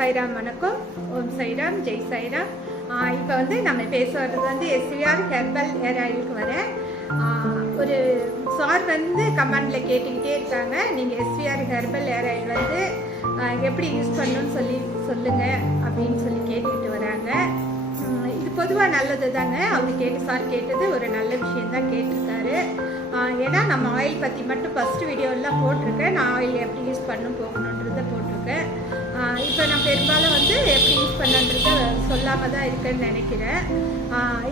சாய்ராம் வணக்கம். ஓம் சாய்ராம், ஜெய் சாய்ராம். இப்போ வந்து நம்ம பேச வர்றது வந்து எஸ்விஆர் ஹெர்பல் ஹேர் ஆயிலுக்கு வரேன். ஒரு சார் வந்து கமெண்டில் கேட்டுக்கிட்டே இருக்காங்க, நீங்கள் எஸ்விஆர் ஹெர்பல் ஹேர் ஆயில் வந்து எப்படி யூஸ் பண்ணணும்னு சொல்லுங்கள் அப்படின்னு சொல்லி கேட்டுக்கிட்டு வராங்க. இது பொதுவாக நல்லது தாங்க. அவர் சார் கேட்டது ஒரு நல்ல விஷயந்தான் கேட்டிருக்காரு. ஏன்னா நம்ம ஆயில் பற்றி மட்டும் ஃபஸ்ட்டு வீடியோலாம் போட்டிருக்கேன். நான் ஆயில் எப்படி யூஸ் போகணுன்றதை போட்டிருக்கேன். இப்போ நான் பெரும்பாலும் வந்து எப்படி யூஸ் பண்ணுன்றதை சொல்லாமல் தான் இருக்கேன்னு நினைக்கிறேன்.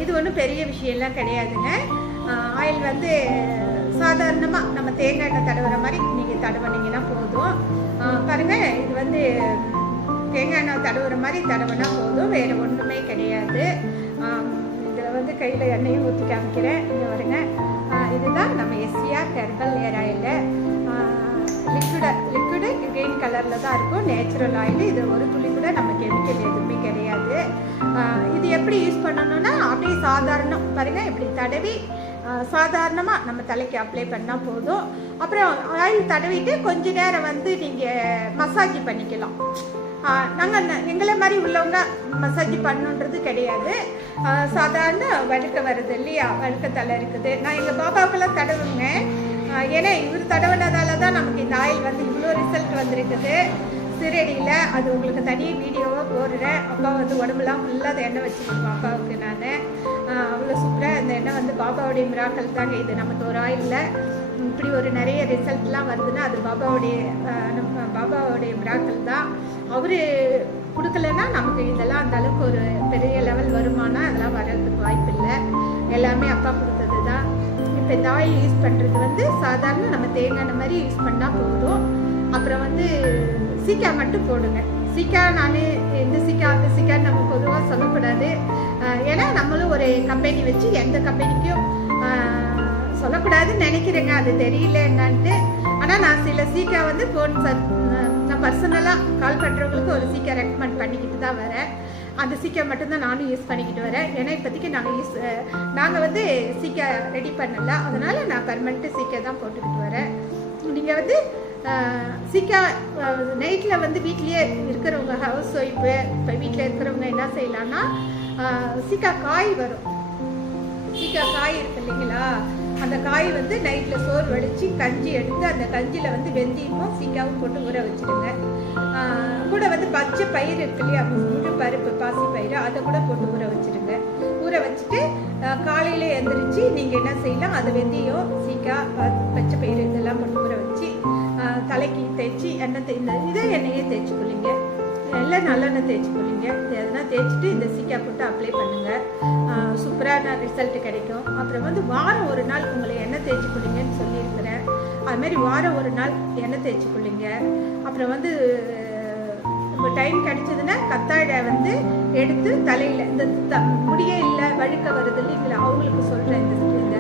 இது ஒன்றும் பெரிய விஷயம்லாம் கிடையாதுங்க. ஆயில் வந்து சாதாரணமாக நம்ம தேங்காய் எண்ணெய் தடவுற மாதிரி நீங்கள் தடவினீங்கன்னா போதும். பாருங்கள், இது வந்து தேங்காய் எண்ணெய் தடவுற மாதிரி தடவினா போதும், வேறு ஒன்றுமே கிடையாது. இதில் வந்து கையில் எண்ணெயும் ஊற்றி காமிக்கிறேன். இங்கே வருங்க, இதுதான் நம்ம SVR herbal hair oil. Liquid green கலரில் தான் இருக்கும், நேச்சுரல் ஆயில். இது ஒரு துளி கூட நம்ம கெமிக்கல் எதுவுமே கிடையாது. இது எப்படி யூஸ் பண்ணணும்னா அப்படியே சாதாரணம் பாருங்கள், இப்படி தடவி சாதாரணமாக நம்ம தலைக்கு அப்ளை பண்ணால் போதும். அப்புறம் ஆயில் தடவிட்டு கொஞ்ச நேரம் வந்து நீங்கள் மசாஜ் பண்ணிக்கலாம். நாங்கள் எங்களை மாதிரி உள்ளவங்க மசாஜ் பண்ணுன்றது கிடையாது. சாதாரண வழுக்க வருது இல்லையா, வழுக்க தலை இருக்குது. நான் எங்கள் பாப்பாவுக்கெல்லாம் தடவுங்க. ஏன்னா இவர் தடவினதால தான் நமக்கு இந்த ஆயில் வந்து இவ்வளோ ரிசல்ட் வந்திருக்குது சிறடியில். அது உங்களுக்கு தனியாக வீடியோவாக போடுறேன். அப்பா வந்து உடம்புலாம் ஃபுல்லாக அந்த எண்ணெய் வச்சுருக்கோம் அப்பாவுக்கு. நான் அவ்வளோ சூப்பராக அந்த எண்ணெய் வந்து பாபாவுடைய மிராக்கள் தாங்க. இது நமக்கு ஒரு ஆயிலில் இப்படி ஒரு நிறைய ரிசல்ட்லாம் வருதுன்னா அது பாபாவுடைய மிராக்கள் தான். அவர் கொடுக்கலன்னா நமக்கு இதெல்லாம் அந்த அளவுக்கு ஒரு பெரிய லெவல் வருமானா அதெல்லாம் வர்றதுக்கு வாய்ப்பு இல்லை. எல்லாமே அப்பா கொடுத்தது தான். இப்போ இந்த ஆயில் யூஸ் பண்ணுறது வந்து சாதாரண நம்ம தேங்காய் மாதிரி யூஸ் பண்ணால் போதும். அப்புறம் வந்து சீக்கா மட்டும் போடுங்க. சீக்கா நான் இந்த சீக்கா அந்த சீக்கான்னு நம்ம பொதுவாக சொல்லக்கூடாது. ஏன்னா நம்மளும் ஒரு கம்பெனி வச்சு எந்த கம்பெனிக்கும் சொல்லக்கூடாதுன்னு நினைக்கிறேங்க. அது தெரியல என்னான்ட்டு. ஆனால் நான் சில சீக்கா வந்து நான் பர்சனலாக கால் பண்ணுறவங்களுக்கு ஒரு சீக்கா ரெக்கமெண்ட் பண்ணிக்கிட்டு தான் வரேன். அந்த சீக்கா மட்டும்தான் நானும் யூஸ் பண்ணிக்கிட்டு வரேன். ஏன்னா இப்போதைக்கு நாங்கள் வந்து சீக்கா ரெடி பண்ணல, அதனால் நான் பர்மனெண்ட்டு சீக்கா தான் போட்டுக்கிட்டு வரேன். நீங்கள் வந்து சீக்கா நைட்டில் வந்து வீட்லேயே இருக்கிறவங்க, ஹவுஸ் ஒய்ஃபு, இப்போ வீட்டில் இருக்கிறவங்க என்ன செய்யலான்னா, சீக்கா காய் வரும். சீக்கா காய் இருக்கு இல்லைங்களா, அந்த காய் வந்து நைட்டில் சோறு வடித்து கஞ்சி எடுத்து அந்த கஞ்சியில் வந்து வெந்தயமும் சீக்காவும் போட்டு ஊற வச்சுடுங்க. கூட வந்து பச்சை பயிர் இருக்கு இல்லையா, முழு பருப்பு பாசி பயிர், அதை கூட போட்டு ஊற வச்சுடுங்க. ஊற வச்சுட்டு காலையில் எழுந்திரிச்சு நீங்கள் என்ன செய்யலாம், அது வெந்தயம் சீக்கா பச்சை பயிர் இதெல்லாம் போட்டு ஊற வச்சு தலைக்கு தேய்ச்சி இதே எண்ணெயே தேய்ச்சி கொள்ளிங்க. எல்லாம் நல்லெண்ணெய் தேய்ச்சி கொள்ளிங்க. அதெல்லாம் தேய்ச்சிட்டு இந்த சீக்கா போட்டு அப்ளை பண்ணுங்கள். சூப்பரான ரிசல்ட் கிடைக்கும். அப்புறம் வந்து வாரம் ஒரு நாள் உங்களை எண்ணெய் தேய்ச்சி கொள்ளிங்கன்னு சொல்லியிருக்கிறேன். அதுமாதிரி வாரம் ஒரு நாள் எண்ணெய் தேய்ச்சி கொள்ளிங்க. அப்புறம் வந்து இப்போ டைம் கிடைச்சதுன்னா கத்தாழை வந்து எடுத்து தலையில் இந்த முடியே இல்லை வழுக்க வருது இல்லைங்களா, அவங்களுக்கு சொல்கிறேன். இந்த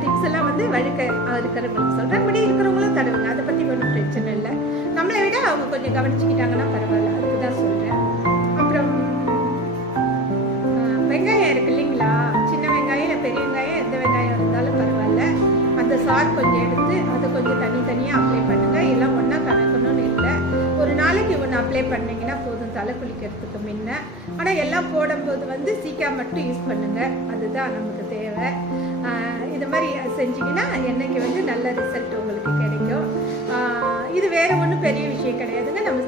டிப்ஸ் எல்லாம் வந்து வழுக்க இருக்கிறவங்களுக்கு சொல்கிறேன். முடி இருக்கிறவங்களும் தடவுங்க, அதை பற்றி ஒன்றும் பிரச்சனை இல்லை. நம்மளை விட அவங்க கொஞ்சம் கவனிச்சுக்கிட்டாங்கன்னா பரவாயில்ல, அதுக்கு தான் சொல்கிறேன். அப்புறம் வெங்காயம் இருக்கு இல்லைங்களா, சின்ன வெங்காயம் இல்லை பெரிய வெங்காயம், எந்த வெங்காயம் இருந்தாலும் பரவாயில்ல. அந்த சார் கொஞ்சம் எடுத்து அதை கொஞ்சம் தனித்தனியாக அப்ளை பண்ணுங்கள். எல்லாம் ஒன்றா கணக்கணும்னு இல்லை. ஒரு நாளைக்கு ஒன்று அப்ளை பண்ணிங்கன்னா போதும் தலை குளிக்கிறதுக்கு முன்ன. ஆனால் எல்லாம் போடும்போது வந்து சீக்கா மட்டும் யூஸ் பண்ணுங்கள், அதுதான் நமக்கு தேவை. இது மாதிரி செஞ்சிங்கன்னா என்னைக்கு வந்து நல்ல ரிசல்ட் உங்களுக்கு கிடைக்கும். இது வேறு ஒன்றும் பெரிய விஷயம் கிடையாதுங்க. நம்ம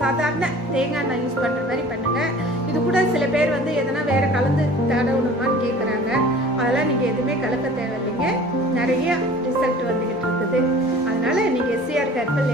சாதாரண தேங்காய் எண்ணெய் யூஸ் பண்ணுற மாதிரி பண்ணுங்கள். இது கூட சில பேர் வந்து எதனா வேறு கலந்து தடவணுமான்னு கேட்குறாங்க. அதெல்லாம் நீங்கள் எதுவுமே கலக்க தேவையில்லைங்க. நிறைய ரிசல்ட் வந்துக்கிட்டு இருக்குது. அதனால் நீங்கள் எஸ்விஆர் ஹெர்பல்